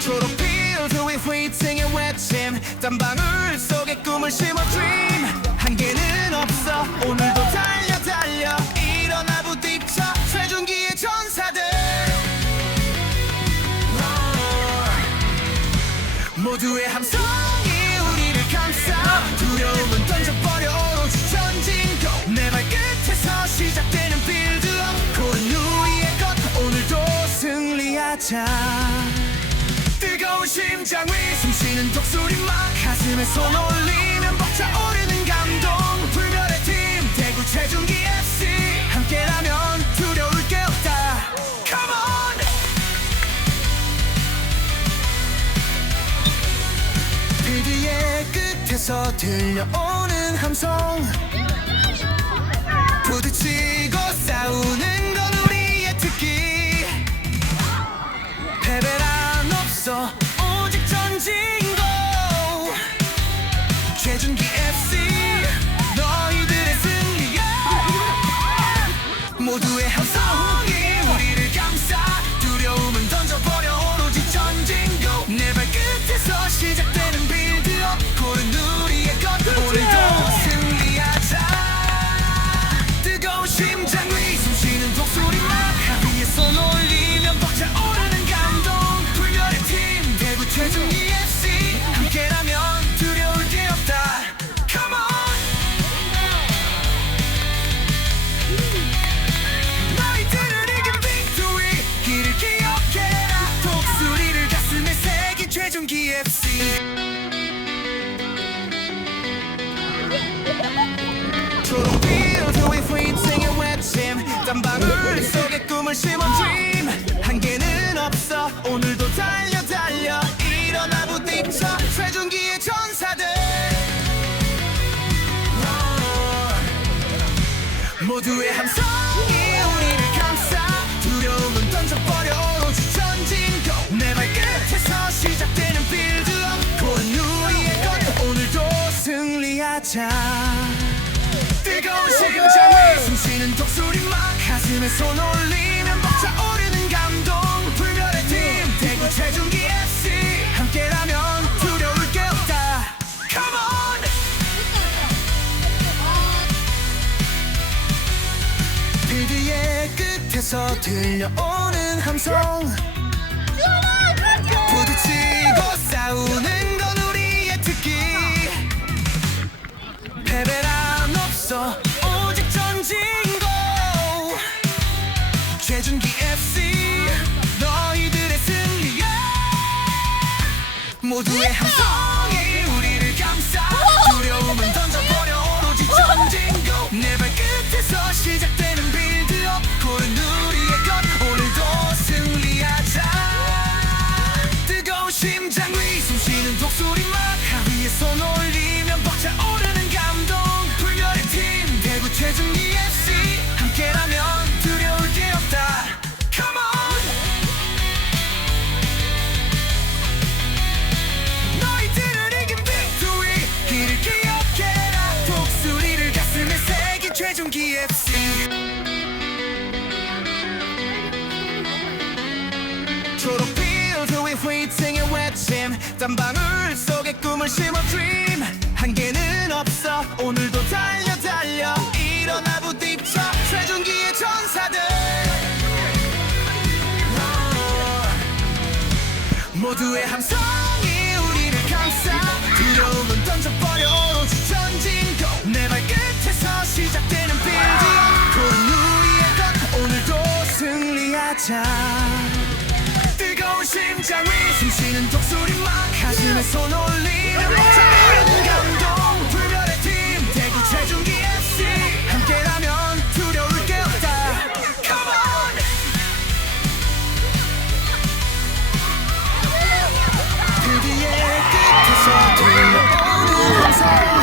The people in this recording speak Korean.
초록빛 그 휘팅의 외침. 땀방울 속에 꿈을 심어 dream. 한계는 없어. 오늘도 달려 달려. 일어나 부딪혀. 최준기의 전사들. 모두의 함성이 우리를 감싸 두려움은 던져버려. 오로지 전진고 내 발끝에서 시작되는 빌드업 고른 우리의 것. 오늘도 승리하자 심장 위 숨쉬는 독수리 막 가슴에 손 올리면 벅차오르는 감동. 불멸의 팀 대구 최중기 FC 함께라면 두려울 게 없다. Come on! 필드의 끝에서 들려오는 함성. 부딪히고 싸우는 시작되 새긴 최준기 FC 초록빛 그의 휘팅의 외침. 땀방울 속에 꿈을 심어 dream. 한계는 없어. 오늘도 달려 달려. 일어나 부딪혀. 최준기의 전사들. 모두의 함성 승리하자 뜨거운 심장 위 숨쉬는 독수리 막 가슴에 손 올리면 벅차오르는 감동. 불멸의 팀 대구 최준기 FC 함께라면 두려울 게 없다. Come on! 필드의 끝에서 들려오는 함성. 부딪히 초록빛 그의 휘팅의 외침 땀 방울 속에 꿈을 심어 dream. 한계는 없어. 오늘도 달려 달려. 일어나 부딪혀. 최준기의 전사들. 모두의 함성이 우리를 감싸 두려움은 던져버려. 오로지 전진고 내 발끝에서 시작되는 빌드업 고른 우리의 것. 오늘도 승리하자 심장 위 숨쉬는 독수리 막 가슴에 손 올리면 벅차오르는 감동. 불멸의 팀 대구 최준기 FC 함께라면 두려울 게 없다. Come on. 필드의 끝에서 들려오는 함성